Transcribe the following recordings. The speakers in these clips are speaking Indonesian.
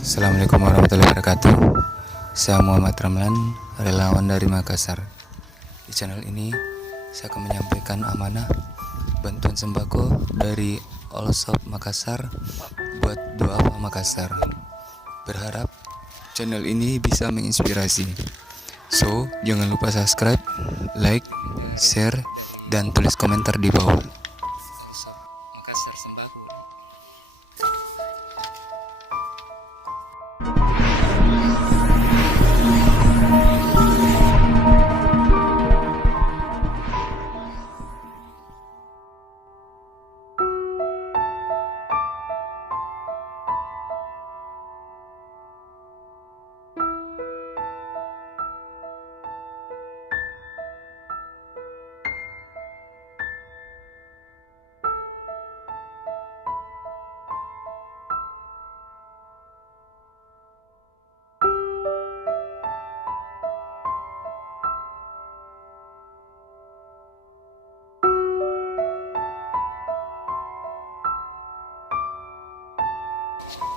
Assalamualaikum warahmatullahi wabarakatuh. Saya Muhammad Ramlan, relawan dari Makassar. Di channel ini saya akan menyampaikan amanah bantuan sembako dari All Shop Makassar buat Doa Makassar. Berharap channel ini bisa menginspirasi. So, jangan lupa subscribe, like, share, dan tulis komentar di bawah. Makassar sembako.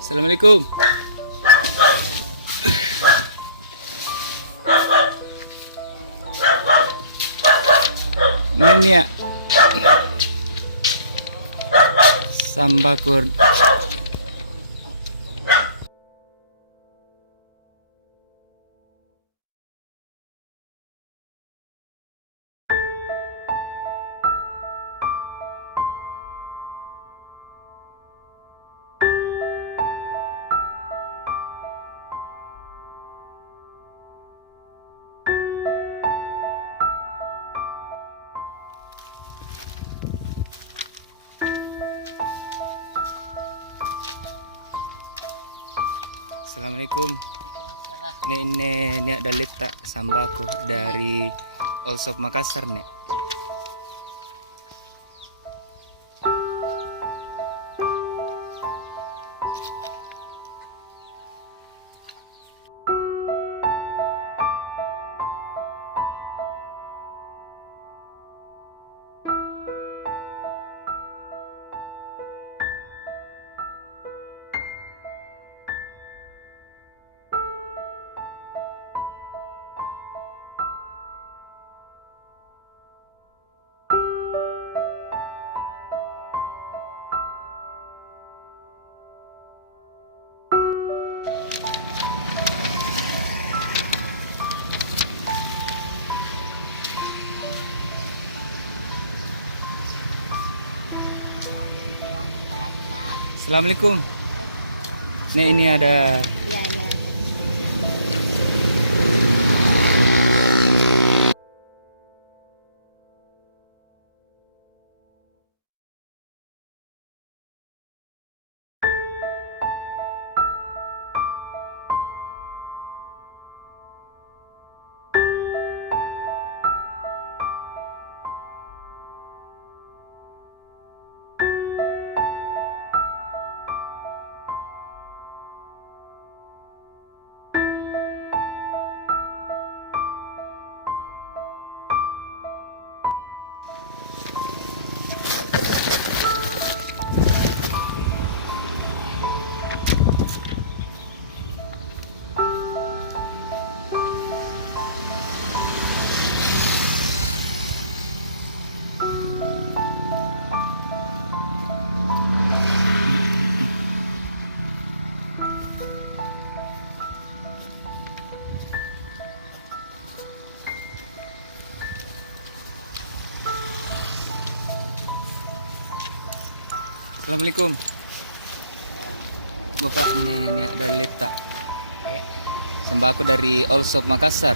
Assalamualaikum. Ini ya sambakon. Assalamualaikum. Ini ada letak sambako dari All Shop Makassar nih. Assalamualaikum. Ini ada Assalamualaikum. Bapak ini ada letak sembako dari All Shop Makassar.